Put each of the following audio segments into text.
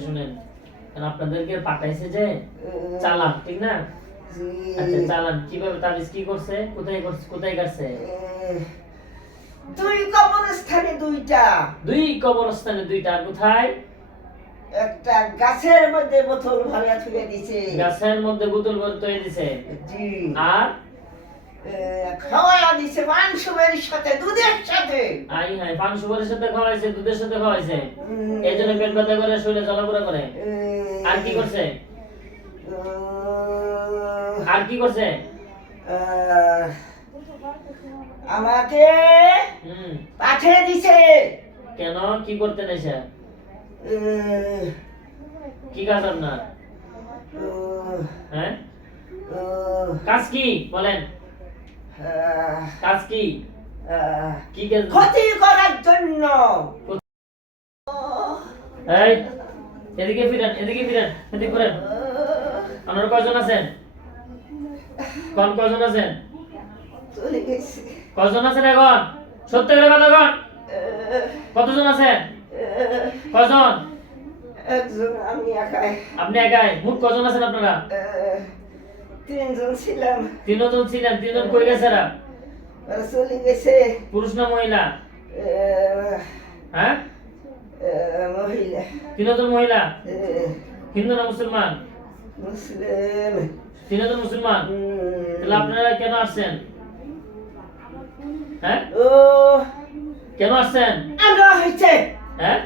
শুনেন কারণ আপনাদেরকে পাঠাইছে যে চালান ঠিক না? আচ্ছা চালান কীভাবে তাবিজ কি করছে? কোথায় করছে কোথায় কাটছে দুই কবরস্থানে দুইটা। দুই কবরস্থানে দুইটা আর কোথায়? একটা গাছের মধ্যে বোতল ভাঙা তুলে দিছে। গাছের মধ্যে বোতল ভর্তি হয়ে দিছে। জি। আর এ, খাওয়া দিছে মাংসের সাথে দুধের সাথে। আই হাই পান সুপারের সাথে খাওয়াইছে দুধের সাথে খাওয়াইছে। এই জন্য পেট ব্যথা করে শরীরে জ্বালাপোড়া করে। আর কি করছে? আর কি করছে? আমাকে পাঠিয়ে দিছে। কেন? কি করতে নেছে? কি কাজ আপনার? হ্যাঁ? কাজ কি? বলেন। কাজ কি? কি কাজ? ক্ষতি করার জন্য। এই এদিকে ফিরেন এদিকে ফিরেন এদিকে আপনার কয়জন আছেন? কোন কয়জন আছেন? চলে গেছে। কয়জন আছেন এখন? সত্য করে কথা কন। কতজন আছেন? কজন একজন আমি একাই। আপনি একাই? মুখ কজন আছেন আপনারা? তিনজন ছিলাম। তিনজন ছিলেন তিনজন কই গেছে? ওরা চলে গেছে। পুরুষ না মহিলা? হ্যাঁ? মহিলা। তিনজন মহিলা? হিন্দু না মুসলমান? মুসলিম। তিনজন মুসলমান? তাহলে আপনারা কেন আসছেন? হ্যাঁ? ও। কেন আসছেন? আগ্রহ হয়েছে হ্যাঁ?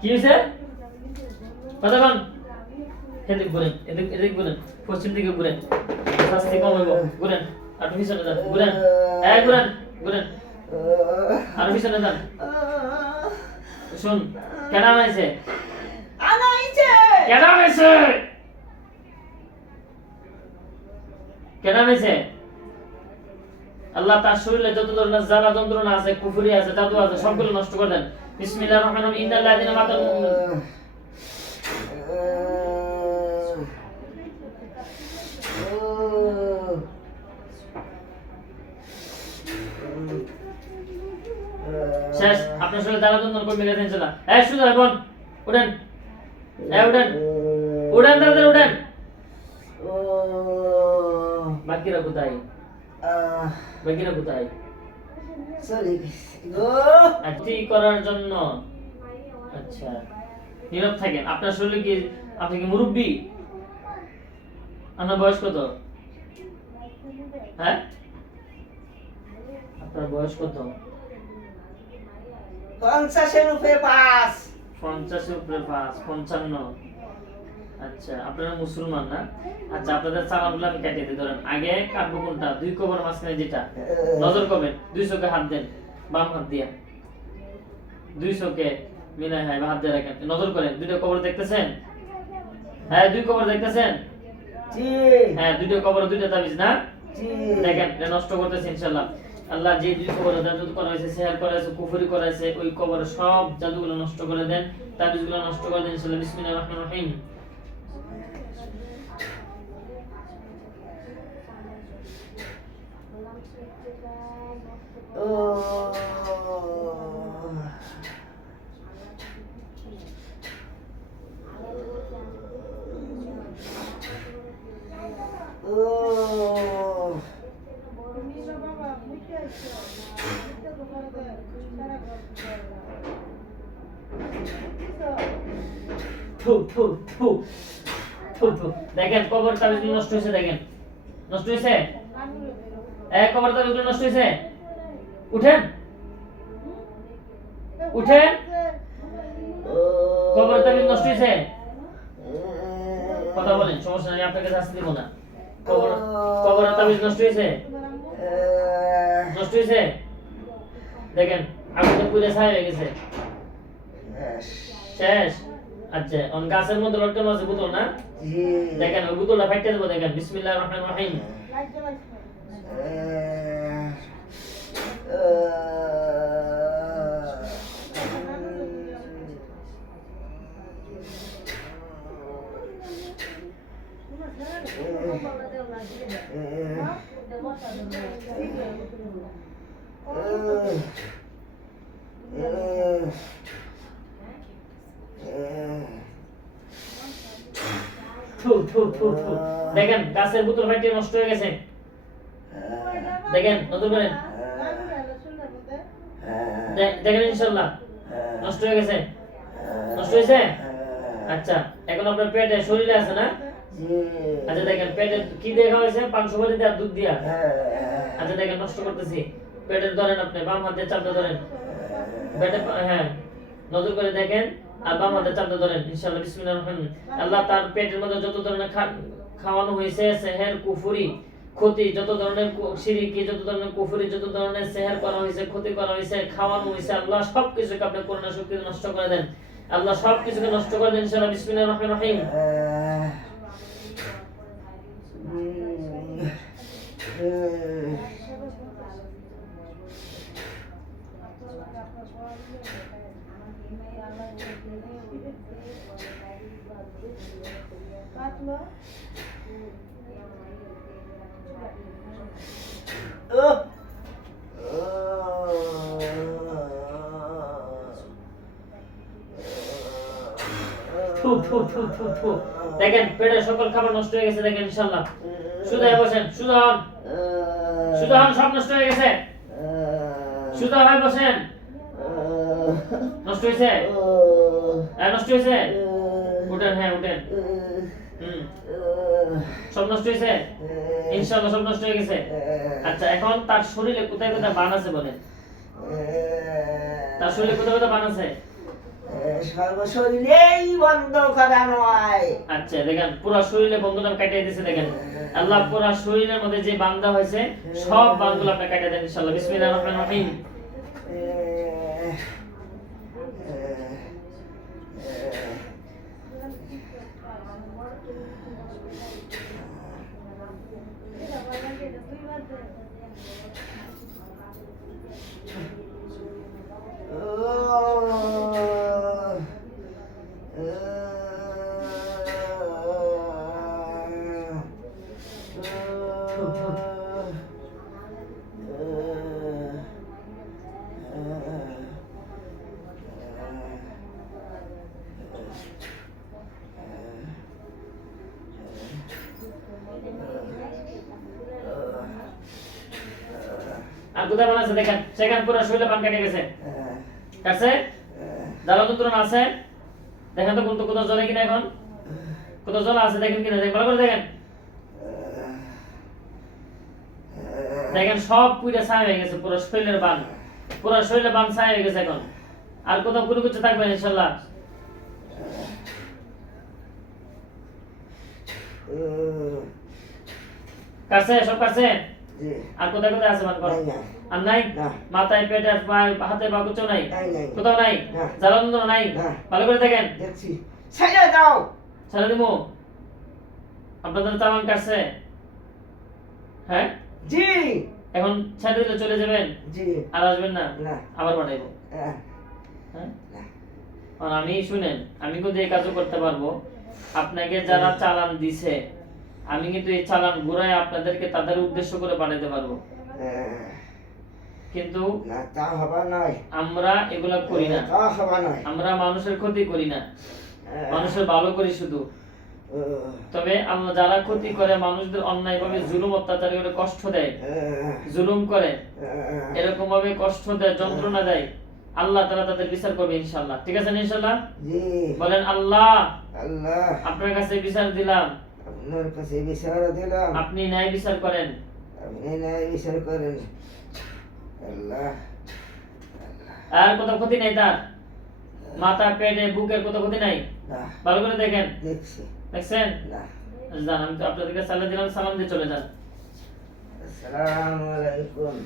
কি হয়েছে কথা বল এদিক ঘুরেন এদিক এদিক ঘুরেন পশ্চিম দিকে ঘুরেন শাস্তি কম হইব ঘুরেন আর পিছনে যান ঘুরেন। হ্যাঁ ঘুরেন ঘুরেন। আর পিছনে যান। শুন কেন আনাইছে আনা হয়েছে কেন আনাইছে কেন আনাইছে আল্লাহ তার শরীরে যত ধরনের জ্বালা যন্ত্রণা আছে কুফুরি আছে জাদু আছে সবগুলো নষ্ট করে দেন। বিসমিল্লাহির রহমানির রহিম। ইন্নাল্লাযিনা মাতাল শেষ, আপনার এই সুজা বোন উঠেন। উঠেন। উঠেন উঠেন। বাকিরা কোথায়? বাকিরা কোথায়? করার জন্য? আচ্ছা। নীরব থাকেন। আপনার শরীরে কি, আপনি কি মুরব্বী? আপনার বয়স কত? হ্যাঁ? আপনার বয়স কত? পঞ্চাশের উপরে পাস পঞ্চাশের উপরে পাঁচ পঞ্চান্ন। আচ্ছা আপনারা মুসলমান না? আচ্ছা আপনাদের চালাগুলো আমি কাটিয়ে দিই ধরেন। আগে কাটবো কোনটা? দুই কবর মাঝখানে যেটা? নজর করবেন দুই চোখে হাত দেন বাম হাত দিয়া। দুই চোখে মিলাই হয় হাত দিয়ে রাখেন। নজর করেন দুইটা কবর দেখতেছেন? হ্যাঁ দুই কবর দেখতেছেন? হ্যাঁ দুইটা কবর দুইটা তাবিজ না? দেখেন নষ্ট করতেছে ইনশাআল্লাহ। আল্লাহ যে দুই কবর জাদু করা হয়েছে সেহার করা হয়েছে কুফরি করা হয়েছে ওই কবর সব জাদুগুলো নষ্ট করে দেন। তাবিজগুলো নষ্ট করে দেন। ইনশাআল্লাহ, বিসমিল্লাহির রহমানির রহিম। দেখেন, কবর তাবিজগুলো নষ্ট হয়েছে, দেখেন। নষ্ট হয়েছে? এক কবর তাবিজগুলো নষ্ট হয়েছে? উঠেন। উঠেন। কবর তাবিজ নষ্ট হয়েছে? কথা বলেন, সমস্যা নেই আপনাকে শাস্তি দিব না। কবর কবর তাবিজ নষ্ট হয়েছে? নষ্ট হয়েছে? দেখেন আগুনে পুড়ে ছাই হয়ে গেছে। শেষ। আচ্ছা অন গাছের মধ্যে লটকানো আছে বোতল না? দেখেন ওই বোতলটা ফাইটে দেবো দেখেন। বিসমিল্লাহির রহমানির রহিম। Uh... Uh... Uh... থু থু থু থু। দেখেন গাছের বোতল ফাইটে নষ্ট হয়ে গেছে। দেখেন নতুন করেন দেখেন ইনশাল্লাহ। নষ্ট হয়ে গেছে। নষ্ট হয়েছে? আচ্ছা এখন আপনার পেটে শরীরে আছে না? আচ্ছা দেখেন পেটে কি দেখা হয়েছে? পাঁচশো বাড়ি দেওয়া দুধ দিয়া। আচ্ছা দেখেন নষ্ট করতেছি। পেটের ধরেন আপনি বাম হাতে চাপটা ধরেন। পেটে হ্যাঁ। নজর করে দেখেন। আর বাম হাতে ধরেন, ইনশাআল্লাহ, বিসমিল্লাহির রহমানির আল্লাহ তার পেটের মধ্যে যত ধরনের খাওয়ানো হয়েছে, সেহের, কুফুরি, ক্ষতি, যত ধরনের কু- শিরিকি যত ধরনের কুফুরি, যত ধরনের সেহের করা হয়েছে, ক্ষতি করা হয়েছে, খাওয়ানো হয়েছে, আল্লাহ সব কিছুকে আপনি করোনা শক্তি নষ্ট করে দেন। আল্লাহ সব কিছুকে নষ্ট করে দেন, ইনশাআল্লাহ, বিসমিল্লাহির রহমানির রহিম। থু দেখেন, পেটের সকল খাবার নষ্ট হয়ে গেছে, দেখেন, ইনশাআল্লাহ। সুদা হয়ে বসেন সুদা হন সুদা হন সব নষ্ট হয়ে গেছে। সুদা হয়ে বসেন। নষ্ট হয়েছে? হ্যাঁ নষ্ট হয়েছে? হ্যাঁ হুম। সব নষ্ট হয়েছে? ইনশাআল্লাহ সব নষ্ট হয়ে গেছে। আচ্ছা এখন তার শরীরে কোথায় কোথায় বান আছে বলেন? তার শরীরে কোথায় কোথায় বান আছে? সর্বশরীরেই বন্ধ করা নয়। আচ্ছা দেখেন পুরো শরীরে কাটিয়ে দিয়েছে দেখেন। আল্লাহ পুরো শরীরের মধ্যে যে বান্দা হয়েছে সব বানগুলো আপনি কাটিয়ে দেন ইনশাআল্লাহ। বিসমিল্লাহির রহমানির রহিম। আর কোথায় বান আছে, দেখেন। সেখানে পুরো শরীরে বান কেটে গেছে। কাছে জ্বালা যন্ত্রণা আছে দেখেন তো কোনটা কোথাও জ্বলে কিনা এখন? কোথাও জ্বলা আছে, দেখেন কিনা? দেখেন, ভালো করে দেখেন। দেখেন, সব পুরো ছাই হয়ে গেছে, পুরো শরীরের বান। পুরো শরীরের বান ছাই হয়ে গেছে এখন। আর কোথাও কোনো কিছু থাকবে ইনশাল্লাহ। কাছে সব কাছে আর কোথায় কোথায় আছে কর আর নাই? মাথায় পেটে হাতে নাই। কোথাও নাই। নাই? ভালো করে দেখেন। ছেড়ে দাও! ছেড়ে দিব আপনাদের চালান কাটছে। হ্যাঁ? জি। এখন ছেড়ে দিলে চলে যাবেন? জি। আর আসবেন না? আবার পাঠাইবো। হ্যাঁ? আর আমি শুনেন আমি কিন্তু এই কাজও করতে পারব। আপনাকে যারা চালান দিছে আমি কিন্তু এই চালান ঘুরায় আপনাদেরকে তাদের উদ্দেশ্য করে পাঠাতে পারব। কিন্তু তা হবা নয়। আমরা এগুলা করি না। তা হবা নয়। আমরা মানুষের ক্ষতি করি না। মানুষের ভালো করি শুধু। তবে আল্লাহ যারা ক্ষতি করে মানুষদের অন্যায়ভাবে জুলুম অত্যাচার করে কষ্ট দেয় জুলুম করে এরকম ভাবে কষ্ট দেয় যন্ত্রণা দেয় আল্লাহ তারা তাদের বিচার করবে ইনশাল্লাহ ঠিক আছে না ইনশাল্লাহ বলেন আল্লাহ। আল্লাহ। আপনার কাছে বিচার দিলাম। আপনার কাছে বিচার দিলাম। আপনি ন্যায় বিচার করেন। আপনি ন্যায় বিচার করেন। আল্লাহ আর কোথাও ক্ষতি নাই তার। মাথা পেটে বুকের কোথাও ক্ষতি নাই। ভালো করে দেখেন। দেখছি। দেখছেন? যান আমি আপনাদেরকে সালাম দিলাম সালাম দিয়ে চলে যান। আসসালামু আলাইকুম।